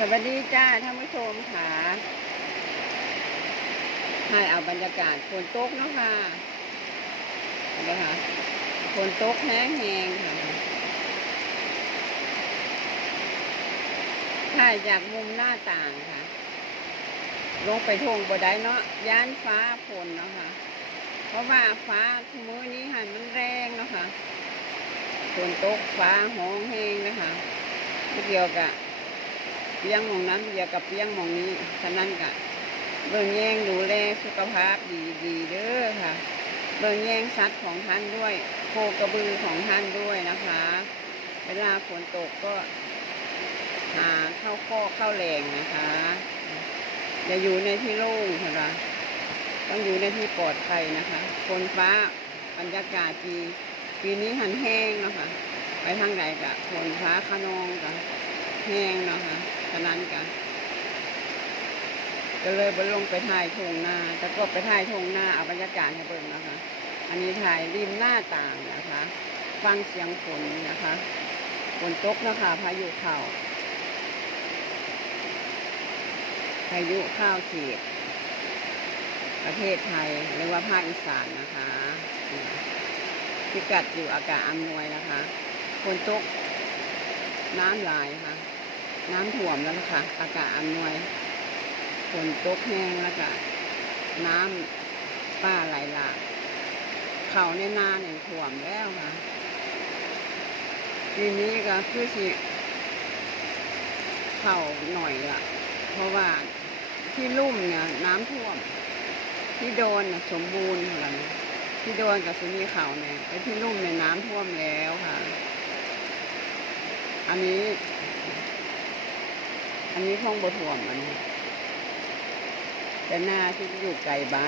สวัสดีจ้าท่านผู้ชมค่ะให้เอาบรรยากาศฝนตกเนาะค่ะเห็นไหมคะฝนตกแห้งๆค่ะถ่ายจากมุมหน้าต่างค่ะ ลงไปทงบได้เนาะย่านฟ้าฝนเนาะค่ะ เพราะว่าฟ้าทุกมื้อนี้หันมันแรงเนาะค่ะฝนตกฟ้าห้องแห้งนะคะไม่เกี่ยวกับ เปียงมองนั้นเดียวกับเปียงมองนี้ฉะนั้นกะเบิ่งแย่งดูแลสุขภาพดีดีเด้อค่ะ เบิ่งแย่งสัตว์ของท่านด้วย โคกระบือของท่านด้วยนะคะ เวลาฝนตกก็หาเข้าข้อเข้าแรงนะคะอย่าอยู่ในที่โล่งค่ะต้องอยู่ในที่ปลอดภัยนะคะฝนฟ้าบรรยากาศดีปีนี้หันแห้งเนาะคะไปทางไหนกะฝนฟ้าขนองกะแห้งเนาะค่ะ ฉะนั้นกันก็เลยบนลงไปถ่ายทงหน้าแต่ก็ไปถ่ายทงหน้าเอาบรรยากาศให้เบิ่งนะคะ อันนี้ถ่ายริมหน้าต่างนะคะ ฟังเสียงฝนนะคะฝนตกนะคะพายุเข้าพายุเข้าเขตประเทศไทยหรือว่าภาคอีสานนะคะพิกัดอยู่อากาศอำนวยนะคะฝนตกน้ำลายค่ะ น้ำท่วมแล้วนะคะอากาศอำนวยฝนตกแห้งแล้วก็น้ำป้าไหลหลากเขาในนาเนี่ยท่วมแล้วค่ะทีนี้ก็คือสิเข่าหน่อยละเพราะว่าที่ลุ่มเนี่ยน้ำท่วม ที่โดนสมบูรณ์ค่ะที่โดนกับสุนีเข่าเนี่ยไอ้ที่ลุ่มเนี่ยน้ำท่วมแล้วค่ะ อันนี้ อันนี้ห้องบถ่วมอันนี้แต่หน้าที่อยู่ไกลบ้าน